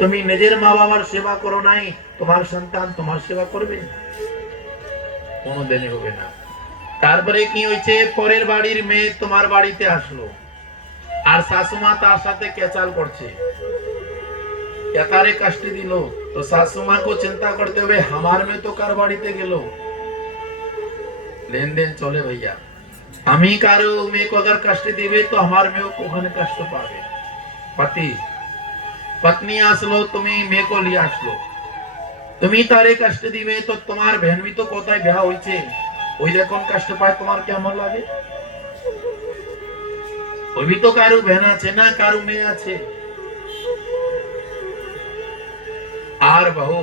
তুমি নিজের মা বাবার সেবা করো নাই, তোমার সন্তান তোমার সেবা করবে? কোনোদিনই হবে না। তারপরে কি হয়েছে, পরের বাড়ির মেয়ে তোমার বাড়িতে আসলো, আর শাশুমা তার সাথে কেচাল করছে, একারে কষ্ট দিল, তো শাশুমা को চিন্তা করতে হবে আমার মেয়ে তো কার বাড়িতে গেল, লেনদেন চলে भैया। আমি কারো মেয়ে को अगर कष्ट দিবে তো আমার মেয়ে ওখানে কষ্ট পাবে। पति पत्नी আসলো, তুমি মেয়ে को নিয়ে আসলো, তুমি তারে কষ্ট দিবে তো তোমার বहन তো কোথায় বিয়া হইছে, ওই যখন কষ্ট পায় তোমার কেমন লাগে? ওই তো কারো बहन আছে না, কারো মেয়ে আছে। আর বহু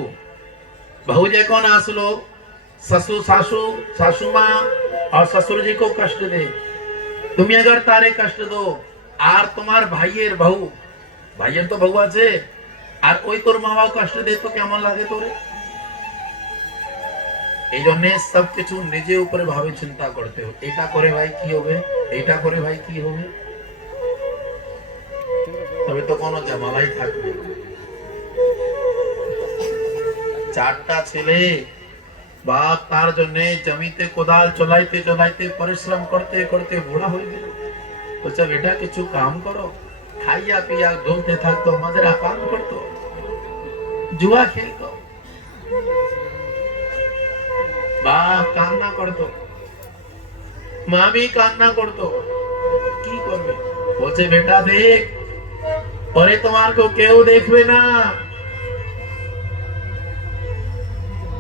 बहु যখন আসলো, ससुर सासू सासू माँ और ससुर जी को कष्ट दे, তুমি अगर তারে কষ্ট দো, আর তোমার ভাইয়ের বহু, ভাইয়ের তো বহু আছে, আর ওই তোর মা বাবা কষ্ট দে তো কেমন লাগে তোরে? এই জন্য সবকিছু নিজে উপরে ভাবে চিন্তা করতে হবে, এটা করে ভাই কি হবে, এটা করে ভাই কি হবে, তবে তো কোনো ঝামেলাই থাকবে। চারটা ছেলে, বাপ তার জন্য জমিতে কোদাল চলাইতে চলাইতে পরিশ্রম করতে করতে বুড়া হয়ে গেল, বলছে বেটা কিছু কাম করো, খাইয়া পিয়া ঢুলতে থাকতো, মজরা পান করতো, জুয়া খেলতো, বাপ কান্না করতো, মা भी কান্না করতো, কি করবে? বলছে বেটা দেখ, পরে তোমার को কেউ দেখবে না,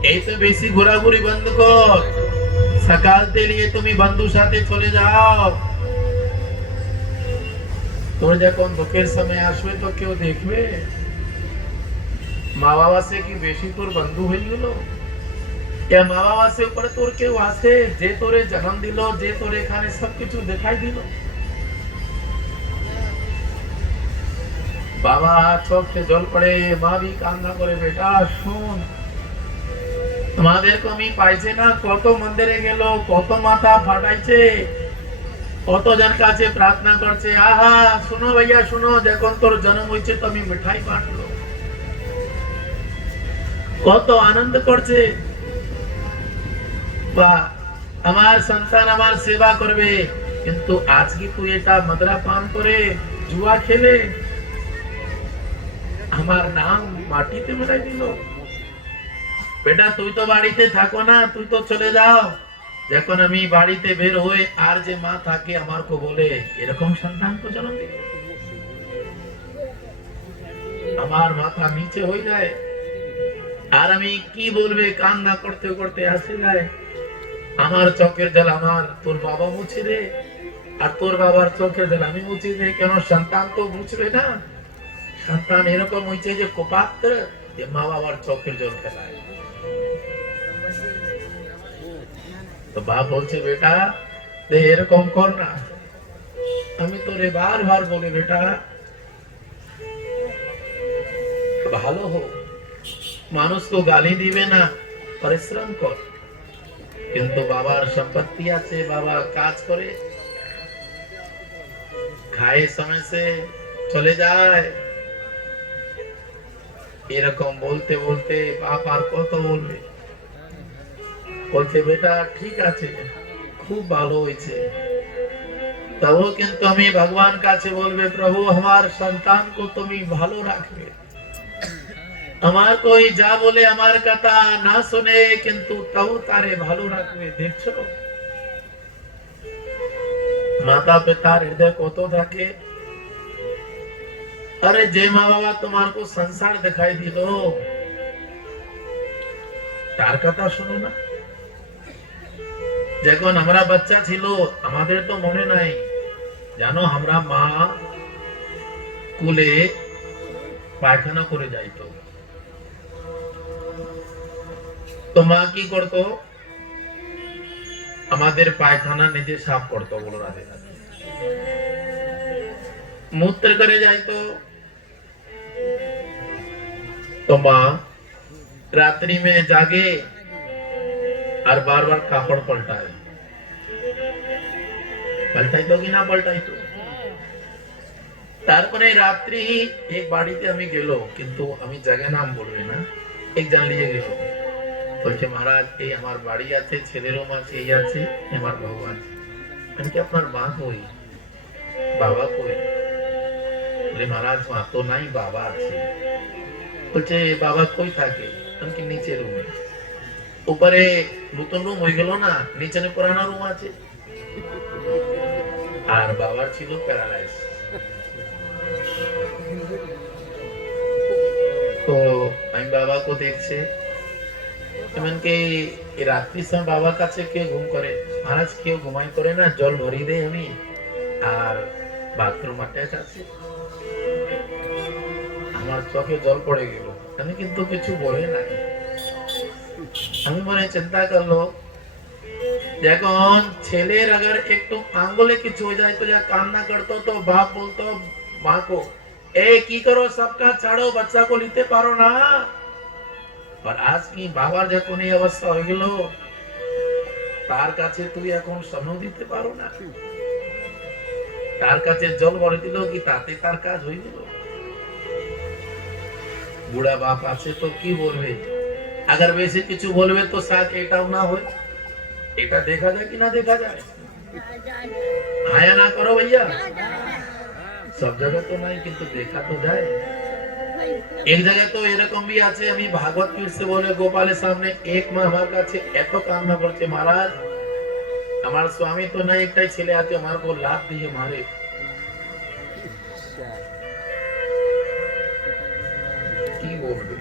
এই তো বেশি ঘোরাঘুরি বন্ধ কর, সকালতে নিয়ে তুমি বন্ধুর সাথে চলে যাও, তোর যখন দুঃখের সময় আসবে তো কেউ দেখবে? মা বাবা সে কি বেশি তোর বন্ধু হয়ে গেল? या মা বাবা সে উপরে তোর কেউ আছে যে তোরে জন্ম দিল, যে তোর এখানে সবকিছু দেখাই দিল? বাবা চোখে জল পড়ে, মা भी কান্না করে, বেটা শোন, তোমাদেরকে আমি পাইছে না, কত মন্দিরে গেল, কত মাথা ফাটাইছে, কত জন কাছে প্রার্থনা করছে, আহা শুনো ভাইয়া শুনো, যখন তোর জন্ম হয়েছে তো আমি মিঠাই বাঁটলো, কত আনন্দ করছে, বা আমার সন্তান আমার সেবা করবে, কিন্তু আজকে তুই এটা মদরা পান করে জুয়া খেলে আমার নাম মাটিতে মিলাই দিল। বেটা তুই তো বাড়িতে থাকো না, তুই তো চলে যাও, যখন আমি বাড়িতে বের হই আর যে মা থাকে আমার কো বলে এরকম সন্তান তো জন্ম দিল, আমার মাথা নিচে হয়ে যায়, আর আমি কি বলবে, কান্না করতে করতে আসে যায়, আমার চোখের জল আমার তোর বাবা মুছে দে, আর তোর বাবার চোখের জল আমি মুছে দে, কেন সন্তান তো বুঝবে না, সন্তান এরকম হয়েছে যে কুপাত্র, যে মা বাবার চোখের জল ফেলায়। তো বাপ বলছে বেটা এরকম কর না, আমি তোরে বারবার বলি বেটা ভালো হো, মানুষ তো গালি দিবে না, পরিশ্রম কর, কিন্তু বাবার সম্পত্তি আছে, বাবা কাজ করে খায়, সময় সে চলে যায়, এরকম বলতে বলতে বাপ আর কত বলবে, বলছে বেটা ঠিক আছে খুব ভালো হয়েছে, তবু কিন্তু আমি ভগবান কাছে বলবে প্রভু আমার সন্তান को তুমি ভালো রাখবে, আমার कोई যা বলে আমার কথা না শুনে কিন্তু তবু তারে ভালো রাখবে। দেখছো মাতা পিতার হৃদয় কত থাকে, अरे যে মা বাবা তোমার को সংসার দেখাই দিল তার কথা শুনো না, যখন আমরা বাচ্চা ছিল আমাদের তো মনে নাই, জানো আমরা মা কুলে পায়খানা করে যাইতো, তো মা কি করতো, আমাদের পায়খানা নিজে সাফ করতো, বলো রাধে রাধে, मूत्र करे যাইতো, तो माँ रात्रि में जागे और बार बार कापड़ पलटाए, पलटाई तो कि ना पलटाई तो, তারপরে রাত্রি এক বাড়িতে আমি গেল, কিন্তু আমি জায়গা নাম বলবো না, একজন নিয়ে গেল, বলছে মহারাজ এই আমার বাড়ি আছে, ছেলেরও আছে, এই আছে, আমার বউ আছে। আমি কি আপনার মা কই, বাবা কই? বলে মহারাজ মা তো নাই, বাবা আছে। বলছে বাবা কই থাকে? আমি কি নিচে রুমে। উপরে নতুন রুম হয়ে গেল না, নিচে পুরানো রুম আছে। আর বাবার ছিল প্যারালাইজ। তো আমি বাবা को দেখছে, এমনকি রাত্রির সময় বাবার কাছে কেউ ঘুম করে, মহারাজ কেউ ঘুমাই করে না, জল ভরি দেয় আমি, আর বাথরুম অ্যাটাচ আছে। আমার চোখে জল পড়ে গেল, আমি কিন্তু কিছু বলে নাই। আমি মনে চিন্তা করলো, যখন ছেলের अगर একটু আঙ্গুলে কিছু হয়ে যায় তো যা কান্না করতো, তো বাপ বলতো মা को, ए কি করো, সবটা ছাড়ো, বাচ্চা को নিতে পারো না। আর আজ কি বাবার যখন এই অবস্থা হয়ে গেল, তার কাছে তুই এখন সময় দিতে পারো না, তার কাছে জল ভরে দিল কি তাতে তার কাজ হয়ে গেল। বুড়া বাপ আছে তো কি বলবে, अगर বেশি কিছু বলবে তো শায়দ এটাও না হয়। এটা দেখা যায় কি না দেখা যায়? আয়া না করো भैया, सब जगह तो नहीं, কিন্তু দেখা তো যায়। एक जगह तो এরকম भी আছে, আমি ভাগবত পীঠ से बोले গোপালের সামনে, এক মা আমার কাছে এত কান্না করছে, মহারাজ আমার স্বামী তো নাই, একটাই ছেলে আছে, আমার को লাত দিয়ে মারে। কি বলবে?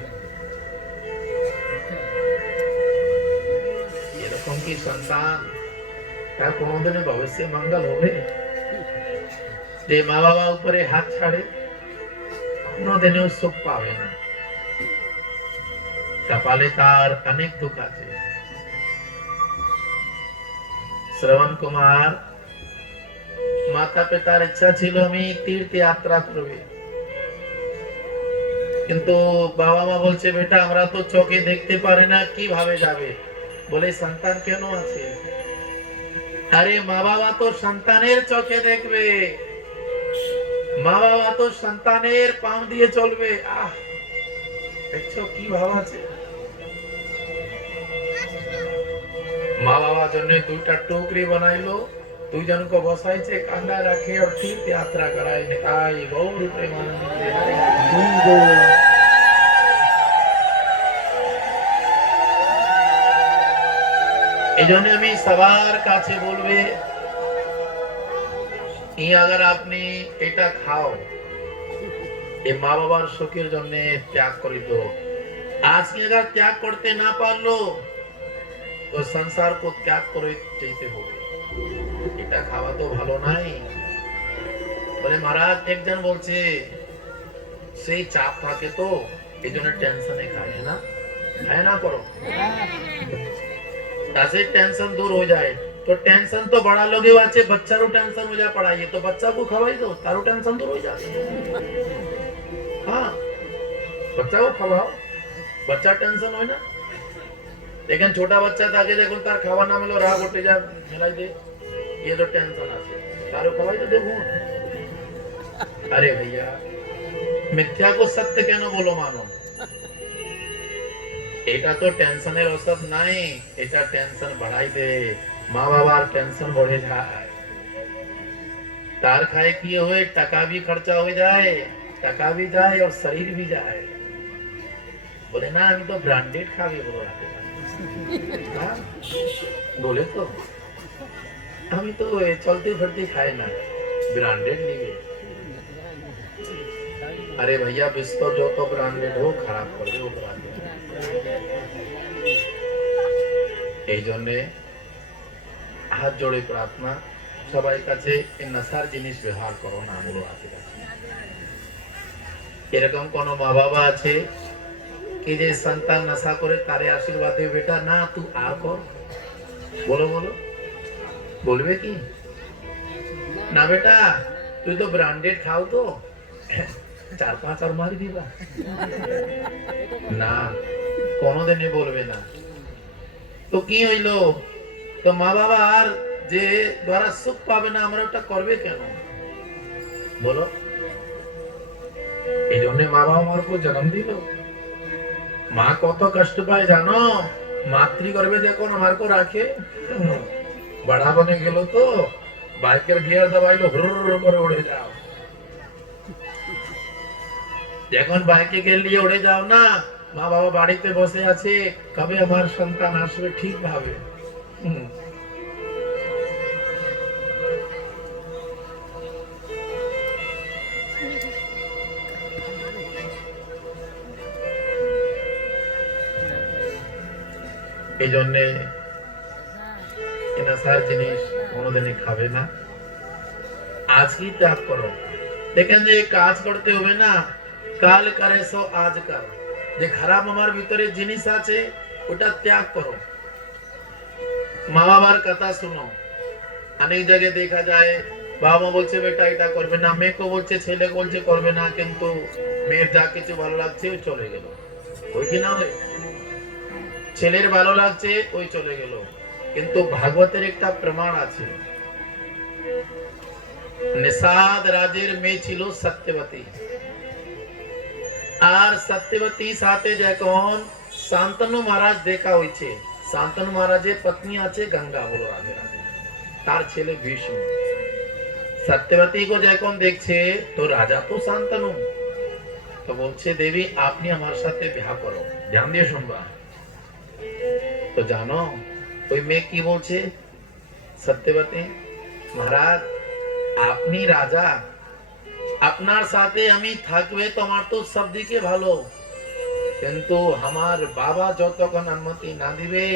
এরকম কি সন্তান তার কোনোদিনও ভবিষ্যে মঙ্গল হবে? যে মা বাবা উপরে হাত ছাড়ে কোনোদিনও সুখ পাবে না, কপালে তার অনেক দুঃখ আছে। শ্রবণ কুমার মাতা পিতার ইচ্ছা ছিল আমি তীর্থ যাত্রা করবে, কিন্তু বাবা মা বলছে বেটা আমরা তো চোখে দেখতে পারে না, কিভাবে যাবে? বলে সন্তান কেন আছে? আরে মা বাবা তো সন্তানের চোখে দেখবে, মা বাবা তো সন্তানের পাম দিয়ে চলবে। আহ দেখছো কি ভাব আছে? মা বাবা জন্য দুইটা টুকরি বানাইলো, দুইজনকে বসাইছে, কান্দা রাখে আর তীর্থ যাত্রা করায়। নিতাই গৌর প্রেমানন্দে। এই জন্য আমি সবার কাছে বলবে, अगर আপনি এটা খাও, এই মা বাবার সুখের জন্য ত্যাগ করে দো। আজকে अगर ত্যাগ করতে না পারলো তো সংসার को ত্যাগ করে যেতে হবে। এটা খাওয়া তো ভালো নাই। বলে মহারাজ একজন বলছে সেই চাপ থাকে তো এই জন্য টেনশনে খায় না, খায় না করো, तासे टेंशन दूर हो जाए। तो टेंशन तो बड़ा लोग আছে, बच्चारो टेंशन हो जाए पढ़ाइए, तो बच्चा को खवाई दो, तारो टेंशन दूर हो जाए। हाँ बच्चा को खवाओ, बच्चा टेंशन हो ना। लेकिन छोटा बच्चा থাকে দেখুন তার খাওয়া না মিলো রাগ উঠে যায়, মিলাই দে, ये तो टेंशन আছে, तारो खवाई तो देखो। अरे भैया मिथ्या को सत्य কেন বলো মানো? এটা তো টেনশনের ওষুধ নাই, এটা টেনশন বাড়াই দে, মা বাবার টেনশন बढ़े যায়। তার খায় কি হয়, টাকা भी खर्चा हो जाए, টাকা भी जाए और शरीर भी जाए। बोले ना আমি তো ব্র্যান্ডেড খাবি বলো রাতে। হ্যাঁ बोले तो আমি তো চলতে ফিরতে খাই না, ব্র্যান্ডেড নিবে। अरे भैया बिस्तर जो तो ब्रांडेड हो खराब कर दे वो ब्रांडेड। এই জন্য হাত জোড়ে প্রার্থনা সবাই কাছে, এই নেশার জিনিস ব্যবহার করো না। বলো আছে এরকম কোন মা বাবা আছে কি যে সন্তান নেশা করে তারে আশীর্বাদ দেবে, বেটা না তুই আর কর? বলো বলো, বলবে কি না বেটা তুই তো ব্র্যান্ডেড খাও তো 4-5 আর মারি দিবা না, কোনোদিনই বলবে না। তো কি হইলো, তো মা বাবা আর যে দ্বারা সুখ পাবে না আমরা ওটা করবে কেন বলো? সামনে মা বাবা আমার উপর জন্ম দিল, মা কত কষ্ট পায় জানো, মাতৃগর্ভে যখন আমার কো রাখে, বড়া বনে গেল তো বাইকের গিয়ার দবাইলো, হুর করে উড়ে যাও। যখন বাইকে গেলিয়ে উড়ে যাও না, মা বাবা বাড়িতে বসে আছে, কবে আমার সন্তান আসবে ঠিক ভাবে। এই জন্যে নেশার জিনিস কোনোদিনই খাবে না, আজই ত্যাগ করো। দেখেন যে কাজ করতে হবে না, কাল করে সো আজ কর। যে খারাপ আমার ভিতরে জিনিস আছে ওটা ত্যাগ করো। মা বাবার কথা শুনো। অনেক জায়গায় দেখা যায় বাবা বলছে বেটা এটা করবে না, মেয়েকে বলছে, ছেলে বলছে করবে না, কিন্তু মেয়ের যা কিছু ভালো লাগছে ওই চলে গেল, ওই কি না হয়, ছেলের ভালো লাগছে ওই চলে গেল। কিন্তু ভাগবতের একটা প্রমাণ আছে, নিষাদ রাজের মেয়ে ছিল সত্যবতী, আর সত্যবতী সাথে যখন শান্তনু মহারাজ দেখা হয়েছে, শান্তনু মহারাজের পত্নী আছে গঙ্গা, বলো রাধে রাধে, তার ছেলে ভীষ্ম। সত্যবতী को যখন দেখছে তো রাজা তো শান্তনু, তো বলছে দেবী আপনি আমার সাথে বিবাহ করো, ধ্যান দিয়ে শুনবা। তো জানো ওই মেয়ে কি বলছে, সত্যবতী মহারাজ আপনি রাজা, আপনার সাথে আমি থাকবে তো আমার তো সব দিকে ভালো, কিন্তু আমার বাবা যতক্ষণ অনুমতি না দিবে,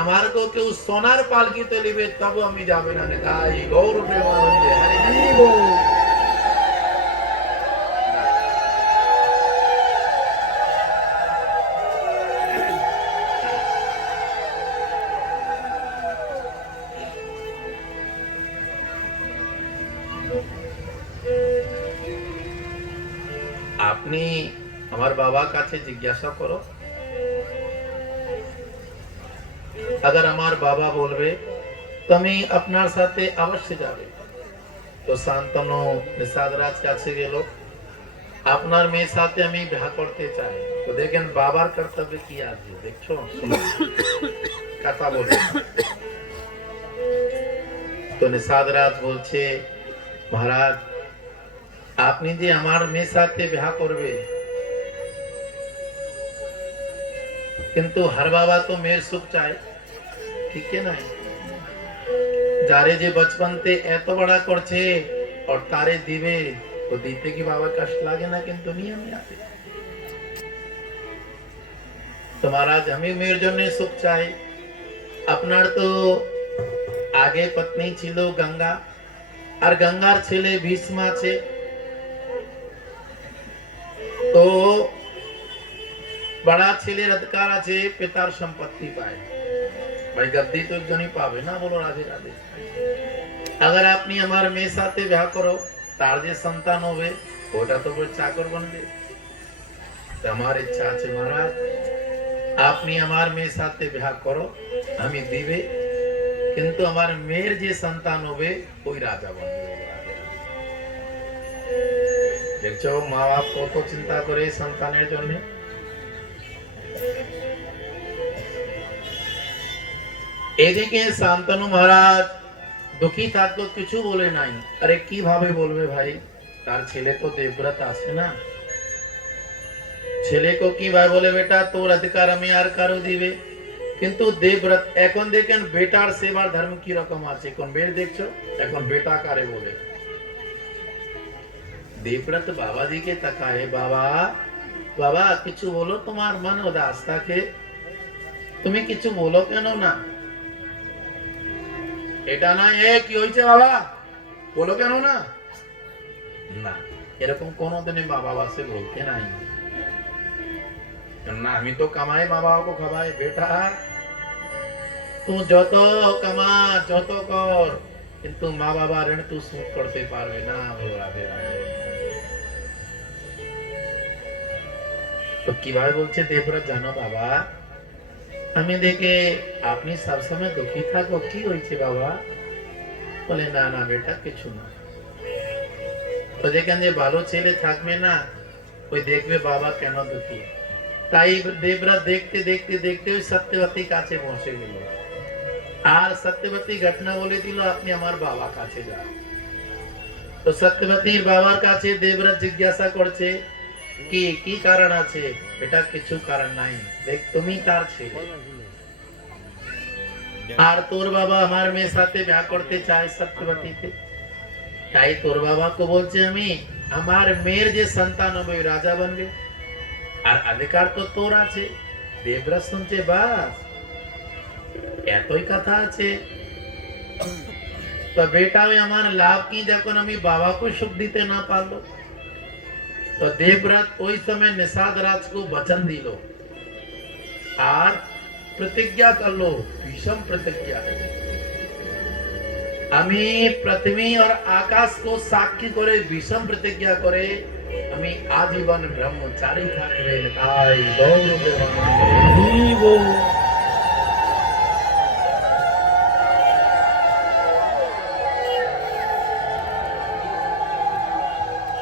আমার को কেউ সোনার পালকিতে নিবে তব আমি যাবে না। গাই গৌর প্রেমানন্দে হরি বল। আপনি আমার বাবার কাছে জিজ্ঞাসা করো, अगर আমার বাবা বলবে তো আমি আপনার সাথে অবশ্যই যাবে। তো শান্তনু নিষাদরাজ কাছে গেল, আপনার মেয়ের সাথে আমি বিবাহ করতে চাই। তো দেখেন বাবার কর্তব্য কি আছে, দেখছো, কথা বলে। তো নিষাদরাজ বলছে মহারাজ আপনি যে আমার মেয়ের সাথে বিবাহ করবে, কিন্তু हर बाबा तो मेरे सुख चाहे, ठीक है ना, যারে যে बचपन से এত বড় করছে और তারে দিবে, তো দিতে কি বাবা কষ্ট লাগে না, কিন্তু নিয়মে আছে। তো মহারাজ আমি মেয়ের জন্য সুখ চাই, আপনার তো আগে পত্নী ছিল গঙ্গা, আর গঙ্গার ছেলে ভীষ্ম আছে, তো बड़ा ছেলের অধিকার আছে পিতার সম্পত্তি পায়, ভাই গদ্দি তো একজনই পাবে না, বলো রাধে রাধে। अगर আপনি আমার মেয়ের সাথে বিবাহ করো, তার যে সন্তান হবে ওটা তো বড় চাকর বনবে। তো আমার ইচ্ছা আছে মহারাজ আপনি আমার মেয়ের সাথে বিবাহ করো, আমি দিবে, কিন্তু আমার মেয়ের যে সন্তান হবে ওই রাজা বনবে। দেখছো মা বাপ কত চিন্তা করে সন্তানের জন্য। এদিকে শান্তনু মহারাজ দুঃখী থাকতো, কিছু বলে নাই। আরে কিভাবে বলবে ভাই, তার ছেলে তো দেবব্রত আছে না, ছেলে को কিভাবে বলে বেটা তোর অধিকার আমি আর কারো দিবে, কিন্তু দেবব্রত। এখন দেখেন বেটার সেবার ধর্ম কি রকম আছে, কোন বের দেখছো, এখন বেটা কারে বলে। দেবব্রত বাবা দিকে তাকায়, বাবা বাবা কিছু বলো, তোমার মন উদাস থাকে, তুমি কিছু বলো কেন না, এটা না এ কি হয়েছে বাবা বলো কেন না, না এরকম কোনোদিনই মা বাবা সে বলতে নাই। না আমি তো কামাই মা বাবা को খাওয়াই, বেটা তুই যত কামা যত কর, কিন্তু মা বাবা ঋণ তুই শোধ করতে পারবে না, বলো রাধে রাধে। তো কিভাবে বলছে দেবব্রত জানো বাবা, আমি দেখে আপনি সবসময় দুঃখী থাকো, কি হয়েছে বাবা, বলে না না বেটা কিছু না। তো দেখেন যে ভালো ছেলে থাকবে না, ওই দেখবে বাবা কেন দুঃখী। তাই দেবরাজ দেখতে দেখতে দেখতে ওই সত্যবতী কাছে পৌঁছে গেল, আর সত্যবতী ঘটনা বলে দিল আপনি আমার বাবা কাছে যান। তো সত্যবতীর বাবার কাছে দেবরাজ জিজ্ঞাসা করছে কি কি কারণ আছে? বেটা কিছু কারণ নাই, দেখ তুমি কার ছেলে, আর তোর বাবা আমার মেয়ের সাথে বিয়ে করতে চায় সত্যবতীকে, তাই তোর বাবা को বলছে আমি আমার মেয়ের যে সন্তান হবে ওই রাজা बनবে, আর অধিকার তো তোর আছে। দেবরাজ শুনছে বাস এতই কথা আছে, তো বেটা ওই আমার লাভ কি যখন আমি বাবাকে সুখ দিতে না পারলো। তো দেবরাজ ওই সময় निषाद राज को वचन दिल আর प्रतिज्ञा करलो, भीषम प्रतिज्ञा, আমি पृथ्वी और आकाश को साक्षी करे भीषम प्रतिज्ञा करे আমি आजीवन ब्रह्मचारी থাকবে। তাই গৌরবে জীব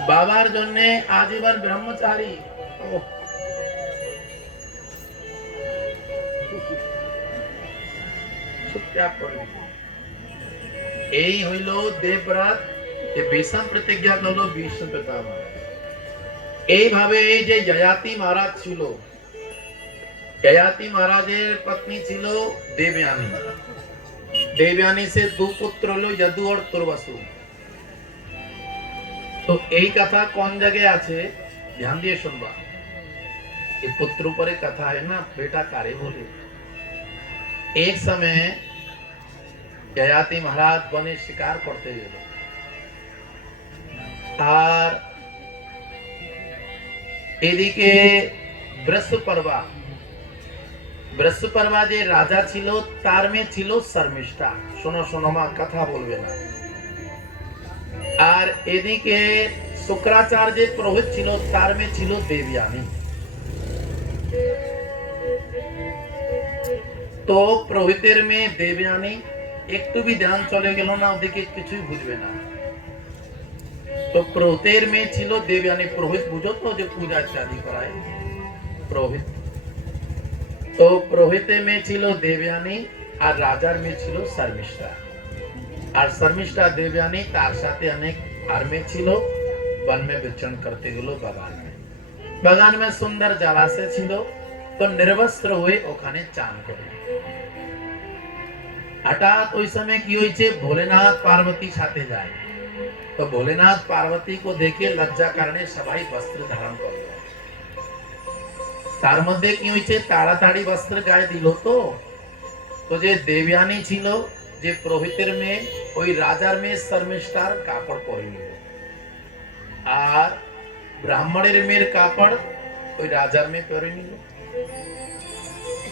বাবার জন্য आजीवन ब्रह्मचारी। এই হইল দেবরাজ যে ভীষণ প্রতিজ্ঞা করলো ভীষ্ম পিতামহ। এইভাবে এই যে যয়াতি মহারাজ ছিল, যয়াতি মহারাজের পত্নী ছিল দেবযানী। দেবযানী সে দু পুত্র হলো যদু और তুর্বাসু। তো এই কথা কোন জায়গায় আছে ध्यान দিয়ে শুনবা। ये पुत्र पर कथा है ना, बेटा कारे बोले। एक समय ययाति महाराज बने शिकार करते गए আর এদিকে বৃষপর্বা যে রাজা ছিল তার মেয়ে ছিল শর্মিষ্ঠা। শোনো শোনো মা, কথা বলবে না। আর এদিকে শুক্রাচার্য যে পুরোহিত ছিল তার মেয়ে ছিল দেবযানী। তো পুরোহিতের মেয়ে দেবযানী একটু भी ध्यान চলে গেল না ওদিকে, কিছুই বুঝবে না। তো পুরোহিতের মেয়ে ছিল দেবযানী। পুরোহিত বুঝো তো, যে পূজা ইত্যাদি করায় পুরোহিত। তো পুরোহিতের মেয়ে ছিল দেবযানী আর রাজার মেয়ে ছিল শর্মিষ্ঠা। আর শর্মিষ্ঠা দেবযানী তার সাথে অনেক আর মেয়ে ছিল। वन में विचरण करते গেল বাগান में। বাগান में সুন্দর জলাশয় ছিল, তো নির্বস্ত্র হয়ে ওখানে চান করে। हठात ওই সময় কি হয়েছে, ভোলেনাথ পার্বতী সাথে যায়। तो भोलेनाथ पार्वती को देखे लज्जा कारणे सबाई वस्त्र धारण करल। तार मध्य কি হয়েছে, তাড়াতাড়ি বস্ত্র গায়ে দিল। তো যে দেবযানী ছিল যে পুরোহিতের মেয়ে, ওই রাজার মেয়ে শর্মিষ্ঠার কাপড় পরে নিল, আর ব্রাহ্মণের মেয়ের কাপড় ওই রাজার মেয়ে পরে নিল।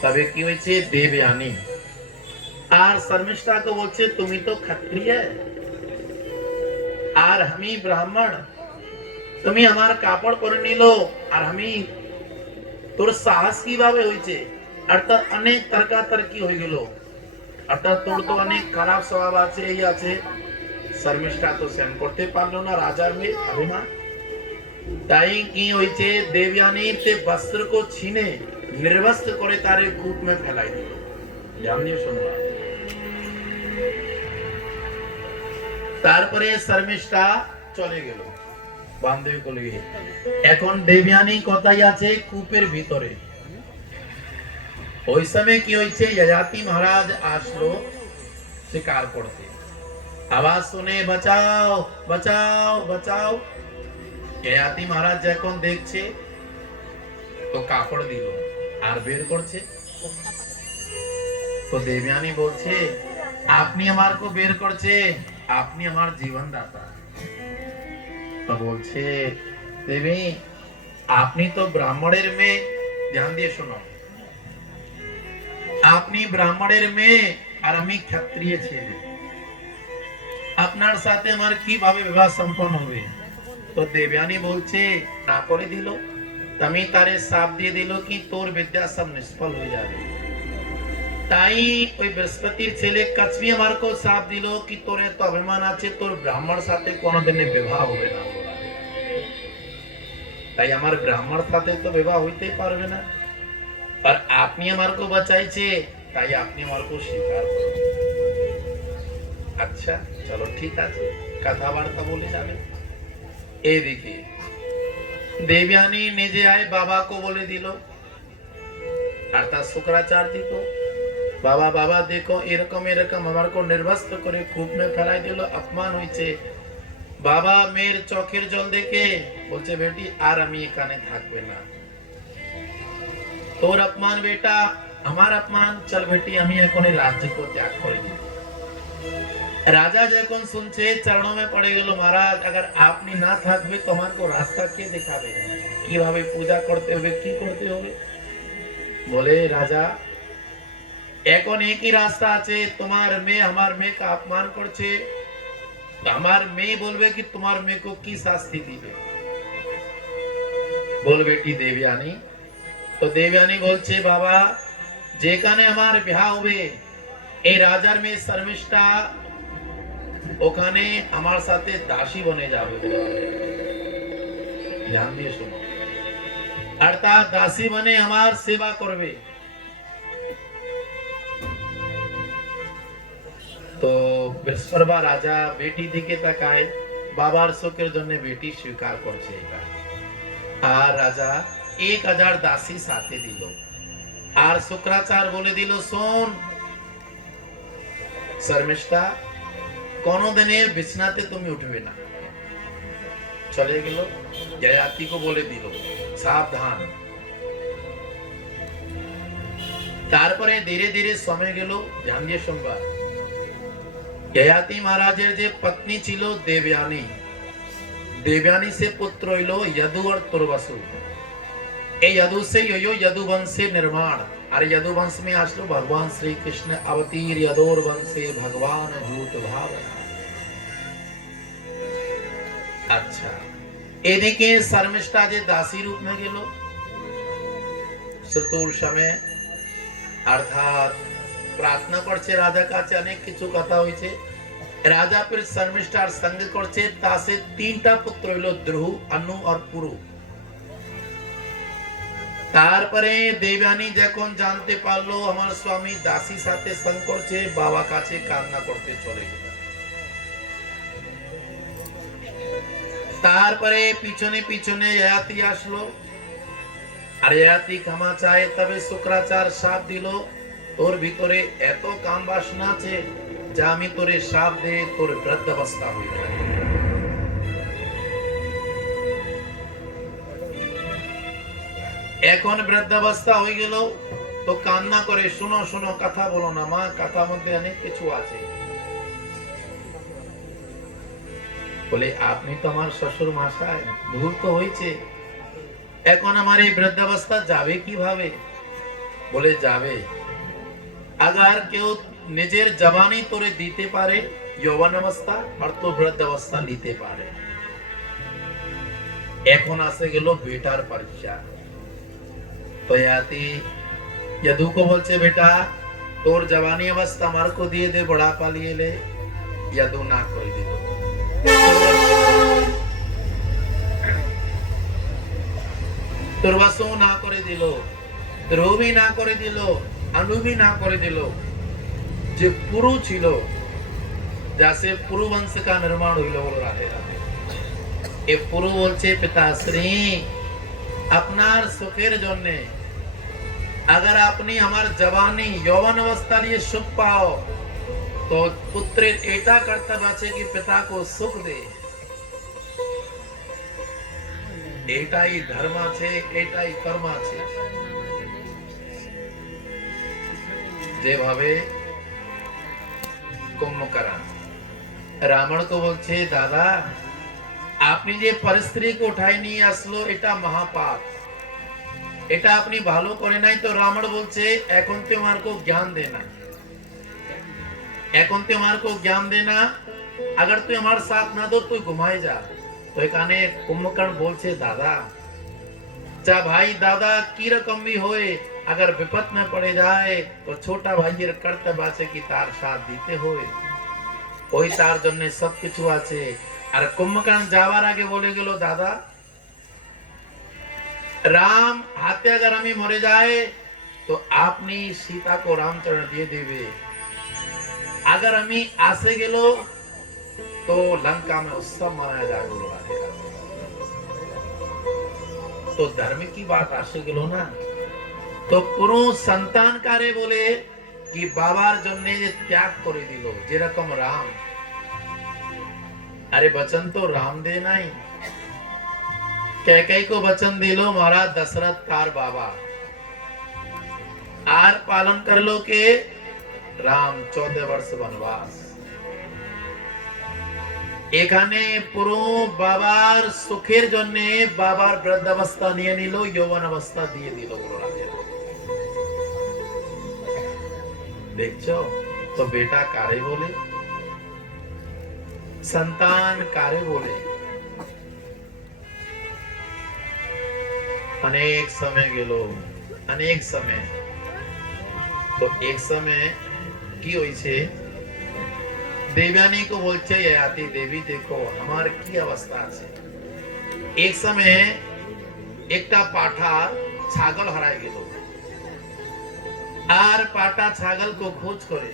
তবে কি হয়েছে, দেবযানী আর শর্মিষ্ঠাকে বলছে তুমি তো ক্ষত্রিয় আর আমি ব্রাহ্মণ, তুমি আমার কাপড় পরে নিল, আর আমি তোর সাহস কিভাবে হয়েছে? অর্থাৎ অনেক তর্কাতর্কি হয়ে গেল। অর্থাৎ তোর তো অনেক খারাপ স্বভাব আছে, এই আছে। শর্মিষ্ঠা তো সহ্য করতে পারলো না রাজার মেয়ে অভিমান। তাই কি হয়েছে, দেবযানীর তে বস্ত্র को छीने निर्वस्त्र করে তারে কূপ में ফেলাই দিল। ধ্যান দিয়ে শুনবা। তারপরে শর্মিষ্ঠা চলে গেল বান্ধবী কোলে গিয়ে। এখন দেবযানী কোথায় আছে, কূপের ভিতরে। ওই সময় কি হয়েছে, যয়াতি মহারাজ আসলো শিকার করতে। আওয়াজ শুনে বাঁচাও বাঁচাও বাঁচাও। যয়াতি মহারাজ যখন দেখছে তো কাপড় দিল আর বের করছে। তো দেবযানী বলছে আপনি আমার को বের করছে, আপনি আমার জীবনদাতা। তো বলছে দেবী আপনি তো ব্রাহ্মণের মেয়ে, ধ্যান দিয়ে শোনো, আপনি ব্রাহ্মণের মেয়ে আর আমি ক্ষত্রিয় ছেলে, আপনার সাথে আমার কিভাবে বিবাহ সম্পন্ন হবে? তো দেবযানী বলছে না করে দিল। তুমি তারে শাপ দিয়ে দিল কি তোর বিদ্যা সব নিষ্ফল হয়ে যাবে। তাই ওই বৃহস্পতির ছেলে কচ্ছপি আমার को শাপ দিল কি তোরে তো অভিমান আছে, তোর ব্রাহ্মণ সাথে কোনোদিন বিবাহ হবে না। তাই আমার ব্রাহ্মণ সাথে তো বিবাহ হইতেই পারবে না, আর আপনি আমারকে বাঁচাইছে, তাই আপনি আমারকে স্বীকার করুন। আচ্ছা চলো ঠিক আছে, কথাবার্তা বলে যাবে। এইদিকে देवयानी নিজে আয় বাবাকে বলে দিল, আর তার শুক্রাচার্য को, বাবা বাবা দেখো এরকম এরকম আমারকে নির্বস্ত করে কূপ में ফেলাই দিল, अपमान হইছে। বাবা মেয়ের চোখের জল দেখে বলছে বেটি আর আমি এখানে থাকবে না, তোর अपमान बेटा আমার अपमान, চল বেটি আমি এখন এই রাজ্যকে ত্যাগ করে দিই। রাজা যখন শুনছে চরণों में পড়ে গেল, মহারাজ अगर আপনি না থাকবে তোমার को রাস্তা কে দেখাবে, কিভাবে পূজা করতে হবে কি করতে হবে। বলে রাজা এখন একই রাস্তা আছে, তোমার মেয়ে আমার মেয়ে का अपमान করছে, আমার মেয়ে বলবে কি তোমার মেয়ে को কি শাস্তি দিবে। বল বেটি দেবযানী, তো দেবযানী বলছে বাবা যেখানে আমার বিবাহ হবে এই রাজার মেয়ে শর্মিষ্ঠা ওখানে আমার সাথে দাসী বনে যাবে। ধ্যান দিয়ে শোনো, অর্থাৎ দাসী বনে আমার সেবা করবে। তো বিশ্বকর্মা রাজা বেটি দিকে তাকায়, বাবার শোকের জন্য বেটি স্বীকার করছে এটা। আর রাজা 1000 দাসী সাথে দিল, আর শুক্রাচার বলে দিল শোন শর্মিষ্ঠা কোনদিনের বিছনাতে তুমি উঠবে না। চলে গেল, যয়াতি को বলে দিল সাবধান। তারপরে ধীরে ধীরে সময় গেল, ধ্যান দিয়ে শুনবা। যয়াতি মহারাজের যে পত্নী ছিল দেবযানী, देवयानी से पुत्र হইলো यदु और तुर्वसु। এই यदु से यो यदु वंशे निर्माण, और यदु वंश में আসলো भगवान श्री कृष्ण अवतीर यदोर वंशे भगवान भूत भाव। अच्छा এদিকে শর্মিষ্ঠা যে দাসী রূপ में গেল, শত্রুর সময় অর্থাৎ প্রার্থনা করছে রাজা কাছে, অনেক কিছু কথা হয়েছে। রাজা फिर शर्मिष्ठार संग করছে, তাসে 3টা পুত্র হইল ধ্রুব অनु और পুরু। তারপরে দেবযানী যখন জানতে পারলো আমার স্বামী দাসী সাথে সঙ্গ করছে, বাবা কাছে কান্না করতে চলে গেল। তারপরে পিছনে পিছনে যয়াতি আসলো, আর যয়াতি ক্ষমা চায়। তবে শুক্রাচার শাপ দিল তোর ভিতরে এত কাম বাসনা আছে যা আমি তোরে শাপ দে তোর বৃদ্ধাবস্থা হয়ে যাবে। এখন বৃদ্ধাবস্থা হয়ে গেল তো কান্না করে, শুনো শুনো কথা বলো না মা, কথা মধ্যে অনেক কিছু আছে। বলে আপনি তো আমার শ্বশুর মশাই, ভুল তো হয়েছে, এখন আমার এই বৃদ্ধাবস্থা যাবে কিভাবে। বলে যাবে अगर কেউ নিজের জবানি তোরে দিতে পারে যৌবন অবস্থা, আর তো বৃদ্ধাবস্থা নিতে পারে। এখন আসে গেল বেটার পরীক্ষা। তো याति यदु को बोलছে बेटा তোর জবানি অবস্থা আমার को দিয়ে দে, बड़ा पालिए ले। यदु ना করে দিল। तुर्वसु ना করে দিল, ধ্রুবী না করে দিল, अनु भी ना করে দিল। যে পুরু ছিল যাতে পুরু বংশ का निर्माण হইল, বলো রাধে রাধে। এ পুরু বলছে পিতাশ্রী আপনার সুখের জন্য अगर আপনি আমার জবানি যৌবন অবস্থা নিয়ে সুখ পাও তো পুত্রের এটা কর্তব্য আছে কি পিতা को সুখ দে। এটাই ধর্ম আছে, এটাই কর্ম আছে। যেভাবে কুম্ভকর্ণ রাবণ को বলছে দাদা আপনি যে পরস্ত্রীকে উঠাই নিয়ে আসলো এটা মহাপাপ, এটা আপনি ভালো করে নাই। তো রাবণ বলছে এখন তোমার को ज्ञान देना, এখন তোমার को ज्ञान देना, अगर তুই আমার সাথ না দো তুই ঘুমায় যা। তো এখানে কুম্ভকর্ণ বলছে দাদা যা ভাই দাদা কি রকম भी होए अगर विपत में पड़े जाए तो छोटा भाईয়ের কর্তব্য আছে কি তার সাথ দিতে হয়, ওই তার জন্য সবকিছু আছে। আর কুম্ভকর্ণ যাওয়ার আগে বলে গেল দাদা राम हाथे अगर हमें मरे जाए तो आपनी सीता को रामचरण दिए देवे, अगर हमें आसे गेलो तो लंका में उत्सव मनाया जाए बोलो राधे राधे। तो धर्म की बात आसे गेलो ना तो पुरुष संतान कारे बोले कि बाबार जन्ने जे त्याग करे दिलो जेरकम राम। अरे वचन तो राम दे नहीं, कैकेयी को वचन दिलो महाराज दशरथ कार बाबा आर पालन कर लो के राम 14 वर्ष वनवास এখানে পুরো বাবার সুখের জন্য বাবার বৃদ্ধাবস্থা নিয়ে নিল, যৌবন অবস্থা দিয়ে দিল গুরু রাধে। দেখছো তো বেটা কারে বলে, संतान कारे बोले। अनेक समय गेलो, अनेक समय तो एक समय की हुई छे देवयानी को बोलছে आती देवी देखो हमार की अवस्था আছে। एक समय एकटा पाठा छागल हराय गेल আর পাটা ছাগল को खोज करे